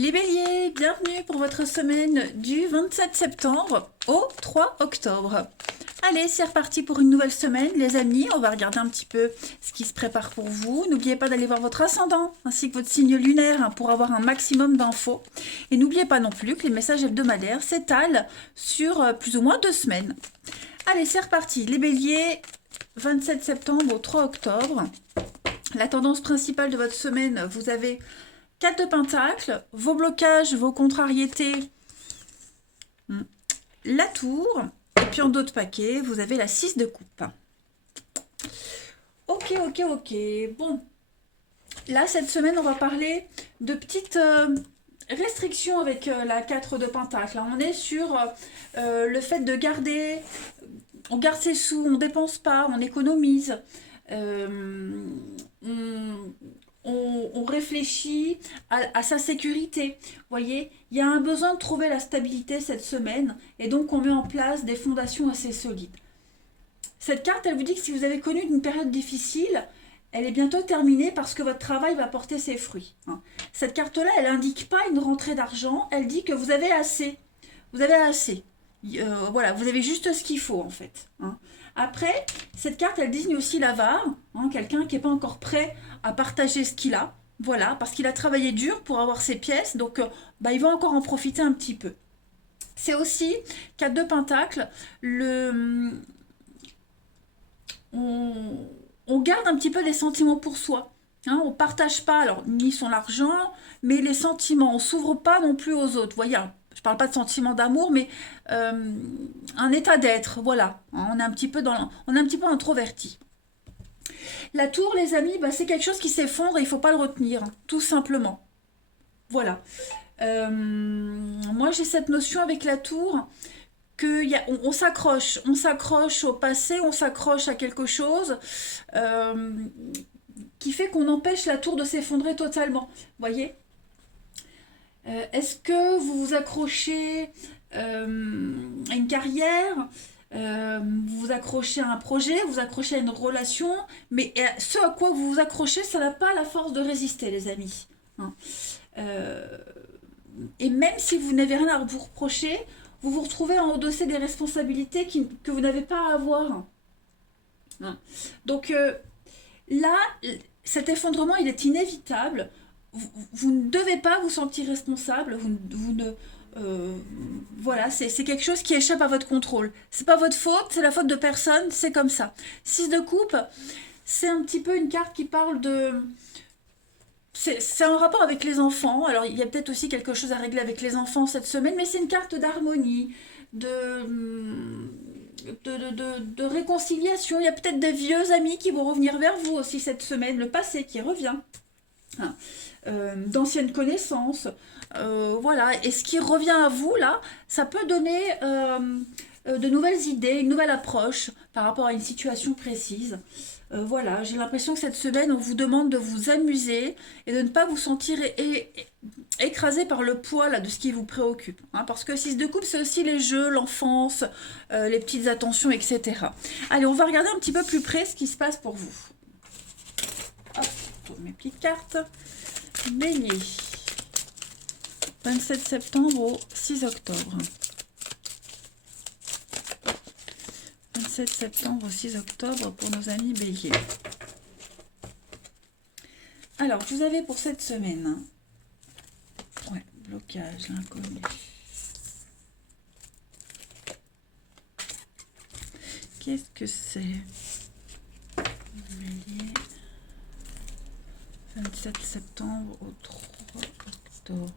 Les béliers, bienvenue pour votre semaine du 27 septembre au 3 octobre. Allez, c'est reparti pour une nouvelle semaine, les amis. On va regarder un petit peu ce qui se prépare pour vous. N'oubliez pas d'aller voir votre ascendant ainsi que votre signe lunaire pour avoir un maximum d'infos. Et n'oubliez pas non plus que les messages hebdomadaires s'étalent sur plus ou moins 2 semaines. Allez, c'est reparti. Les béliers, 27 septembre au 3 octobre. La tendance principale de votre semaine, vous avez 4 de Pentacles, vos blocages, vos contrariétés, la tour, et puis en dos de paquet, vous avez la 6 de coupe. Ok. Bon, là, cette semaine, on va parler de petites restrictions avec la 4 de Pentacles. Là, on est sur le fait de garder, on garde ses sous, on ne dépense pas, on économise, on réfléchit à sa sécurité. Vous voyez, il y a un besoin de trouver la stabilité cette semaine et donc on met en place des fondations assez solides. Cette carte, elle vous dit que si vous avez connu une période difficile, elle est bientôt terminée parce que votre travail va porter ses fruits. Cette carte-là, elle n'indique pas une rentrée d'argent, elle dit que vous avez assez. Vous avez assez. Voilà, vous avez juste ce qu'il faut en fait. Après, cette carte, elle désigne aussi l'avare, quelqu'un qui n'est pas encore prêt à partager ce qu'il a, voilà, parce qu'il a travaillé dur pour avoir ses pièces, donc il va encore en profiter un petit peu. C'est aussi 4 de Pentacles, on garde un petit peu des sentiments pour soi. On ne partage pas, alors, ni son argent, mais les sentiments, on ne s'ouvre pas non plus aux autres. Vous voyez, je parle pas de sentiment d'amour, mais un état d'être, voilà. On est un petit peu introverti. La tour, les amis, c'est quelque chose qui s'effondre et il ne faut pas le retenir, tout simplement. Voilà. Moi, j'ai cette notion avec la tour on s'accroche au passé, on s'accroche à quelque chose qui fait qu'on empêche la tour de s'effondrer totalement. Vous voyez ? Est-ce que vous vous accrochez à une carrière, vous vous accrochez à un projet, vous vous accrochez à une relation, mais ce à quoi vous vous accrochez, ça n'a pas la force de résister, les amis. Et même si vous n'avez rien à vous reprocher, vous vous retrouvez à endosser des responsabilités que vous n'avez pas à avoir. Donc là, cet effondrement, il est inévitable. Vous ne devez pas vous sentir responsable. Voilà, c'est quelque chose qui échappe à votre contrôle. C'est pas votre faute, c'est la faute de personne, c'est comme ça. 6 de coupe, c'est un petit peu une carte qui parle de... C'est un rapport avec les enfants. Alors, il y a peut-être aussi quelque chose à régler avec les enfants cette semaine, mais c'est une carte d'harmonie, de réconciliation. Il y a peut-être des vieux amis qui vont revenir vers vous aussi cette semaine, le passé qui revient. D'anciennes connaissances. Voilà. Et ce qui revient à vous, là, ça peut donner de nouvelles idées, une nouvelle approche par rapport à une situation précise. Voilà, j'ai l'impression que cette semaine, on vous demande de vous amuser et de ne pas vous sentir écrasé par le poids là, de ce qui vous préoccupe. Parce que 6 de coupe, c'est aussi les jeux, l'enfance, les petites attentions, etc. Allez, on va regarder un petit peu plus près ce qui se passe pour vous. Hop, je tourne mes petites cartes. Bélier, 27 septembre au 6 octobre. 27 septembre au 6 octobre pour nos amis béliers. Alors, vous avez pour cette semaine, blocage, l'inconnu. Qu'est-ce que c'est? Bélier, 27 septembre au 3 octobre.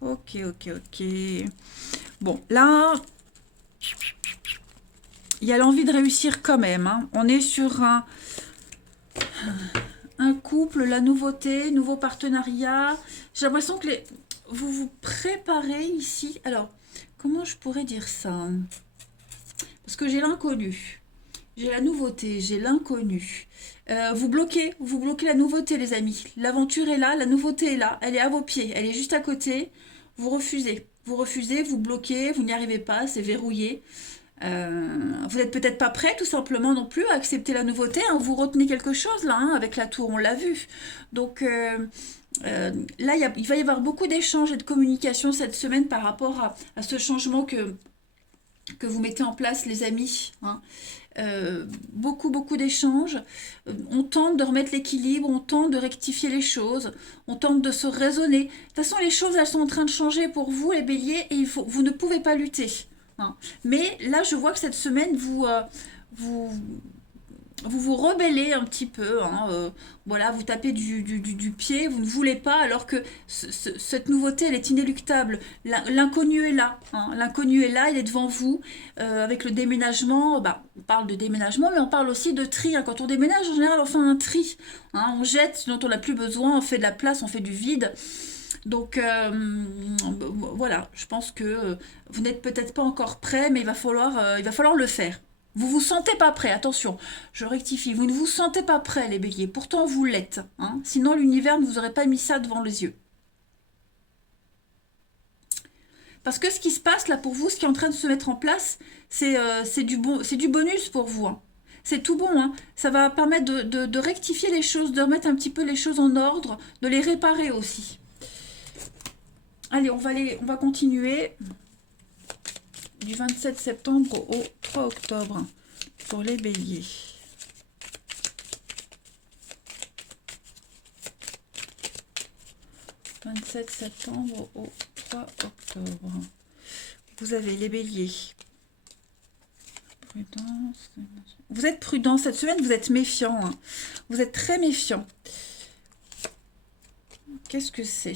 Ok. Bon, là... il y a l'envie de réussir quand même. On est sur un couple, la nouveauté, nouveau partenariat. J'ai l'impression que vous vous préparez ici. Alors, comment je pourrais dire ça? Parce que j'ai l'inconnu. J'ai la nouveauté, j'ai l'inconnu. Vous bloquez la nouveauté, les amis. L'aventure est là, la nouveauté est là. Elle est à vos pieds, elle est juste à côté. Vous refusez, vous bloquez, vous n'y arrivez pas, c'est verrouillé. Vous n'êtes peut-être pas prêt tout simplement non plus à accepter la nouveauté, vous retenez quelque chose là, avec la tour, on l'a vu. Donc Là, il va y avoir beaucoup d'échanges et de communication cette semaine par rapport à ce changement que vous mettez en place, les amis, hein. Beaucoup, beaucoup d'échanges. On tente de remettre l'équilibre, on tente de rectifier les choses, on tente de se raisonner. De toute façon, les choses, elles sont en train de changer pour vous, les béliers, et vous ne pouvez pas lutter, hein. Mais là, je vois que cette semaine, vous, vous vous rebellez un petit peu, hein, voilà, vous tapez du pied, vous ne voulez pas, alors que cette nouveauté, elle est inéluctable. L'inconnu est là, hein, l'inconnu est là, il est devant vous. Avec le déménagement, bah, on parle de déménagement, mais on parle aussi de tri, hein. Quand on déménage, en général, on fait un tri, hein, on jette ce dont on n'a plus besoin, on fait de la place, on fait du vide. Donc voilà, je pense que vous n'êtes peut-être pas encore prêt, mais il va falloir le faire. Vous vous sentez pas prêt, attention, je rectifie, vous ne vous sentez pas prêt les béliers, pourtant vous l'êtes, hein. Sinon l'univers ne vous aurait pas mis ça devant les yeux. Parce que ce qui se passe là pour vous, ce qui est en train de se mettre en place, c'est du bonus pour vous, hein. C'est tout bon, hein. Ça va permettre de rectifier les choses, de remettre un petit peu les choses en ordre, de les réparer aussi. Allez, on va continuer du 27 septembre au 3 octobre pour les béliers. « 27 septembre au 3 octobre. » Vous avez les béliers. Prudence. Vous êtes prudent cette semaine, vous êtes méfiant, hein. Vous êtes très méfiant. Qu'est-ce que c'est ?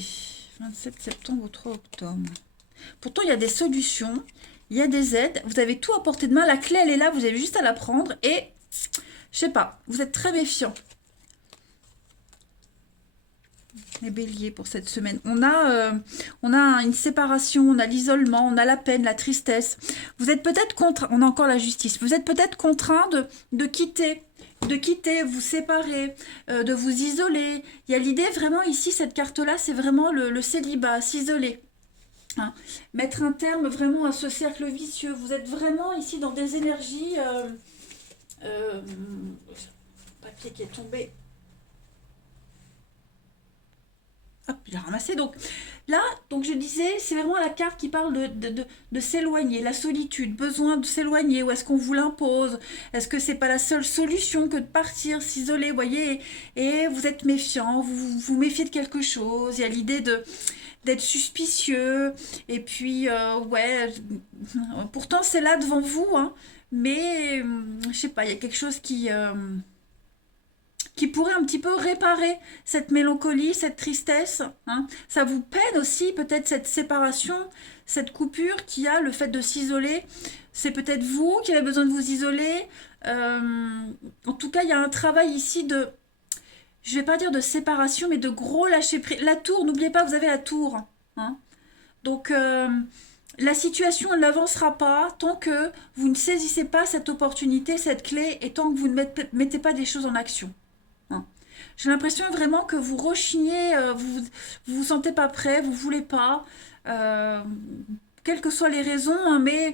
27 septembre au 3 octobre. Pourtant, il y a des solutions, il y a des aides, vous avez tout à portée de main, la clé, elle est là, vous avez juste à la prendre et, je sais pas, vous êtes très méfiant. Les béliers pour cette semaine. On a une séparation, on a l'isolement, on a la peine, la tristesse. Vous êtes peut-être contraint, on a encore la justice, vous êtes peut-être contraint de quitter, vous séparer, de vous isoler. Il y a l'idée vraiment ici, cette carte-là, c'est vraiment le célibat, s'isoler, hein. Mettre un terme vraiment à ce cercle vicieux. Vous êtes vraiment ici dans des énergies... papier qui est tombé. Hop, il a ramassé. Donc là, donc je disais, c'est vraiment la carte qui parle de s'éloigner, la solitude, besoin de s'éloigner. Ou est-ce qu'on vous l'impose? Est-ce que c'est pas la seule solution que de partir, s'isoler, voyez? Et vous êtes méfiant, vous méfiez de quelque chose. Il y a l'idée d'être suspicieux. Et puis, ouais, pourtant c'est là devant vous, hein, mais je sais pas, il y a quelque chose qui pourrait un petit peu réparer cette mélancolie, cette tristesse, hein. Ça vous peine aussi peut-être cette séparation, cette coupure qu'il y a, le fait de s'isoler. C'est peut-être vous qui avez besoin de vous isoler. En tout cas, il y a un travail ici je vais pas dire de séparation, mais de gros lâcher prise. La tour, n'oubliez pas, vous avez la tour, hein. Donc, la situation n'avancera pas tant que vous ne saisissez pas cette opportunité, cette clé, et tant que vous ne mettez pas des choses en action, hein. J'ai l'impression vraiment que vous rechignez, vous sentez pas prêt, vous voulez pas, quelles que soient les raisons, hein, mais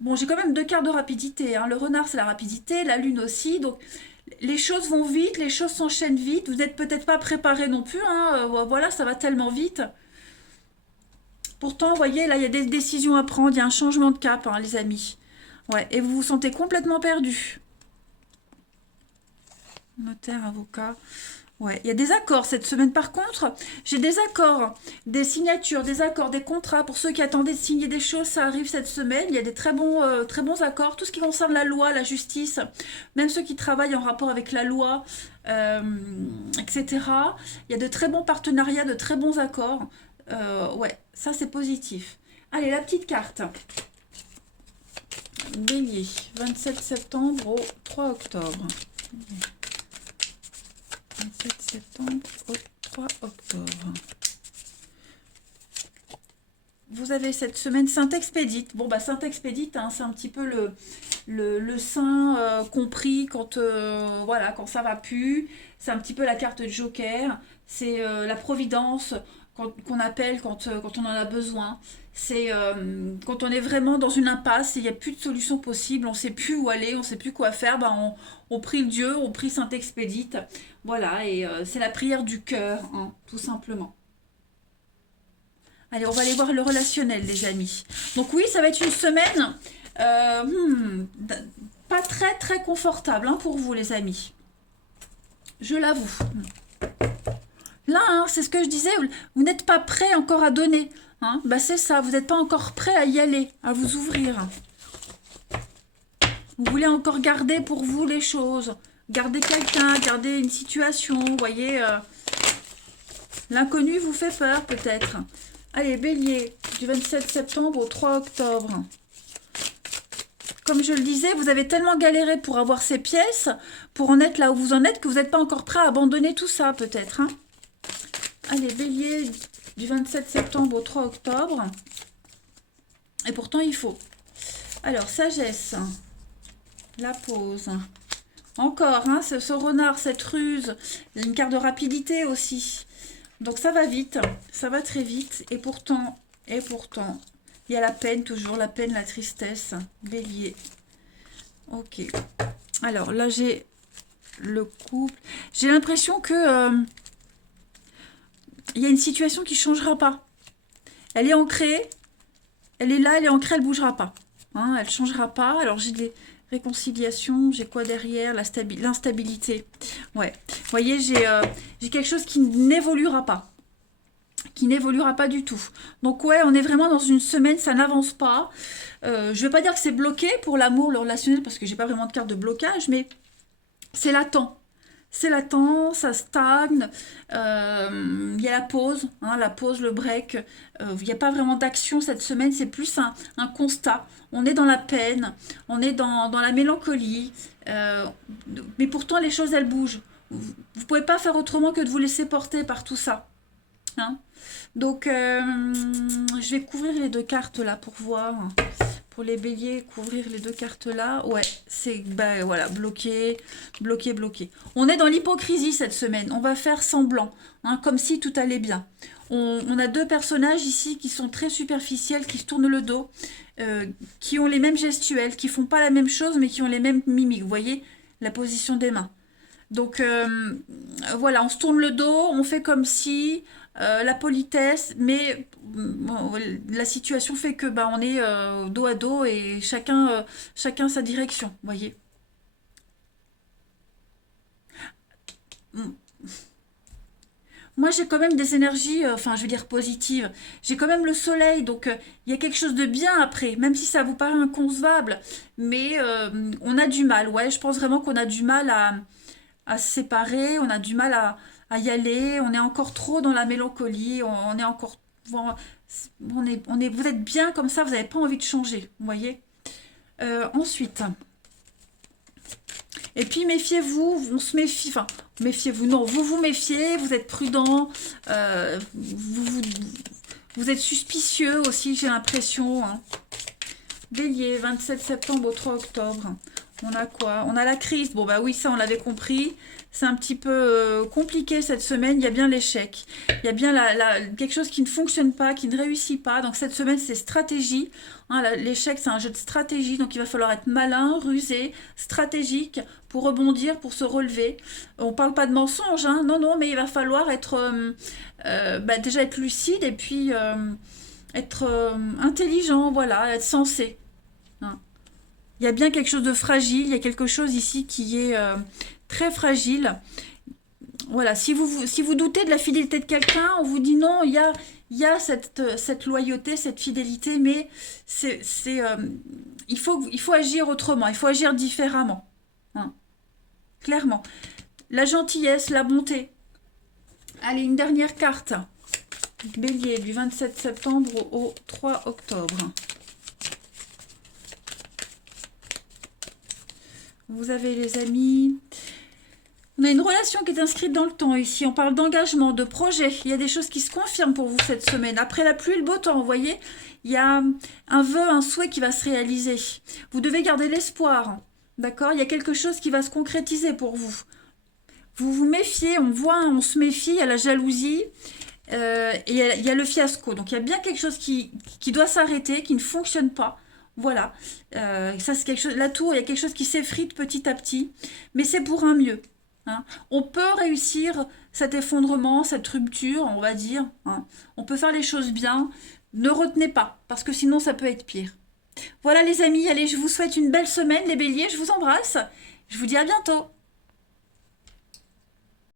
bon, j'ai quand même 2 cartes de rapidité, hein. Le renard, c'est la rapidité, la lune aussi, donc les choses vont vite, les choses s'enchaînent vite, vous n'êtes peut-être pas préparé non plus, hein, voilà, ça va tellement vite. Pourtant, vous voyez, là, il y a des décisions à prendre, il y a un changement de cap, hein, les amis. Ouais, et vous vous sentez complètement perdu. Notaire, avocat. Ouais, il y a des accords cette semaine. Par contre, j'ai des accords, des signatures, des accords, des contrats. Pour ceux qui attendaient de signer des choses, ça arrive cette semaine. Il y a des très bons accords. Tout ce qui concerne la loi, la justice, même ceux qui travaillent en rapport avec la loi, etc. Il y a de très bons partenariats, de très bons accords. Ouais, ça c'est positif. Allez, la petite carte. Bélier, 27 septembre au 3 octobre. 27 septembre au 3 octobre. Vous avez cette semaine Saint-Expédite. Bon, bah Saint-Expédite, hein, c'est un petit peu le saint compris quand, voilà, quand ça va plus. C'est un petit peu la carte de Joker. C'est la providence qu'on appelle quand on en a besoin. C'est quand on est vraiment dans une impasse, il n'y a plus de solution possible, on ne sait plus où aller, on ne sait plus quoi faire, ben on prie le Dieu, on prie Saint-Expédite. Voilà, et c'est la prière du cœur, hein, tout simplement. Allez, on va aller voir le relationnel, les amis. Donc oui, ça va être une semaine pas très très confortable hein, pour vous, les amis. Je l'avoue. Là, hein, c'est ce que je disais, vous n'êtes pas prêt encore à donner. Hein. Bah, c'est ça, vous n'êtes pas encore prêt à y aller, à vous ouvrir. Vous voulez encore garder pour vous les choses. Garder quelqu'un, garder une situation, vous voyez. L'inconnu vous fait peur peut-être. Allez, Bélier, du 27 septembre au 3 octobre. Comme je le disais, vous avez tellement galéré pour avoir ces pièces, pour en être là où vous en êtes, que vous n'êtes pas encore prêt à abandonner tout ça peut-être. Hein. Allez, Bélier, du 27 septembre au 3 octobre. Et pourtant, il faut. Alors, sagesse. La pause. Encore, hein, ce renard, cette ruse. Une carte de rapidité aussi. Donc, ça va vite. Ça va très vite. Et pourtant, il y a la peine, toujours la peine, la tristesse. Bélier. Ok. Alors, là, j'ai le couple. J'ai l'impression que... il y a une situation qui ne changera pas. Elle est ancrée. Elle est là, elle est ancrée, elle ne bougera pas. Hein, elle ne changera pas. Alors, j'ai des réconciliations. J'ai quoi derrière? L'instabilité. Ouais. Vous voyez, j'ai quelque chose qui n'évoluera pas. Qui n'évoluera pas du tout. Donc, ouais, on est vraiment dans une semaine, ça n'avance pas. Je ne vais pas dire que c'est bloqué pour l'amour, le relationnel, parce que j'ai pas vraiment de carte de blocage, mais c'est latent. C'est latent, ça stagne, il y a la pause, hein, le break, il n'y a pas vraiment d'action cette semaine, c'est plus un constat. On est dans la peine, on est dans la mélancolie, mais pourtant les choses elles bougent. Vous ne pouvez pas faire autrement que de vous laisser porter par tout ça. Hein. Donc je vais couvrir les deux cartes là pour voir. Pour les béliers, couvrir les deux cartes là, ouais, c'est ben, voilà, bloqué. On est dans l'hypocrisie cette semaine, on va faire semblant, hein, comme si tout allait bien. On a deux personnages ici qui sont très superficiels, qui se tournent le dos, qui ont les mêmes gestuels, qui font pas la même chose, mais qui ont les mêmes mimiques, vous voyez, la position des mains. Donc voilà, on se tourne le dos, on fait comme si, la politesse, mais bon, la situation fait que bah, on est dos à dos et chacun sa direction, vous voyez. Moi, j'ai quand même des énergies, enfin, je veux dire positives. J'ai quand même le soleil, donc il y a quelque chose de bien après, même si ça vous paraît inconcevable. Mais on a du mal, ouais, je pense vraiment qu'on a du mal à se séparer, on a du mal à y aller, on est encore trop dans la mélancolie, on est encore... vous êtes bien comme ça, vous n'avez pas envie de changer, vous voyez. Ensuite, et puis méfiez-vous, on se méfie, enfin, méfiez-vous, non, vous vous méfiez, vous êtes prudent, vous êtes suspicieux aussi, j'ai l'impression. Hein. Bélier, 27 septembre au 3 octobre. On a quoi? On a la crise. Bon, bah oui, ça, on l'avait compris. C'est un petit peu compliqué cette semaine. Il y a bien l'échec. Il y a bien quelque chose qui ne fonctionne pas, qui ne réussit pas. Donc, cette semaine, c'est stratégie. Hein, l'échec, c'est un jeu de stratégie. Donc, il va falloir être malin, rusé, stratégique pour rebondir, pour se relever. On parle pas de mensonge. Hein, non, non, mais il va falloir être déjà être lucide et puis être intelligent, voilà, être sensé. Hein. Il y a bien quelque chose de fragile, il y a quelque chose ici qui est très fragile. Voilà, si vous doutez de la fidélité de quelqu'un, on vous dit non, il y a cette loyauté, cette fidélité, mais il faut agir autrement, il faut agir différemment. Hein, clairement. La gentillesse, la bonté. Allez, une dernière carte. Bélier, du 27 septembre au 3 octobre. Vous avez les amis. On a une relation qui est inscrite dans le temps ici. On parle d'engagement, de projet. Il y a des choses qui se confirment pour vous cette semaine. Après la pluie et le beau temps, vous voyez, il y a un vœu, un souhait qui va se réaliser. Vous devez garder l'espoir. D'accord? Il y a quelque chose qui va se concrétiser pour vous. Vous vous méfiez, on voit, on se méfie, il y a la jalousie et il y a le fiasco. Donc il y a bien quelque chose qui doit s'arrêter, qui ne fonctionne pas. Voilà. Ça c'est quelque chose. La tour, il y a quelque chose qui s'effrite petit à petit, mais c'est pour un mieux. Hein. On peut réussir cet effondrement, cette rupture, on va dire. Hein. On peut faire les choses bien. Ne retenez pas, parce que sinon ça peut être pire. Voilà les amis, allez, je vous souhaite une belle semaine les béliers, je vous embrasse. Je vous dis à bientôt.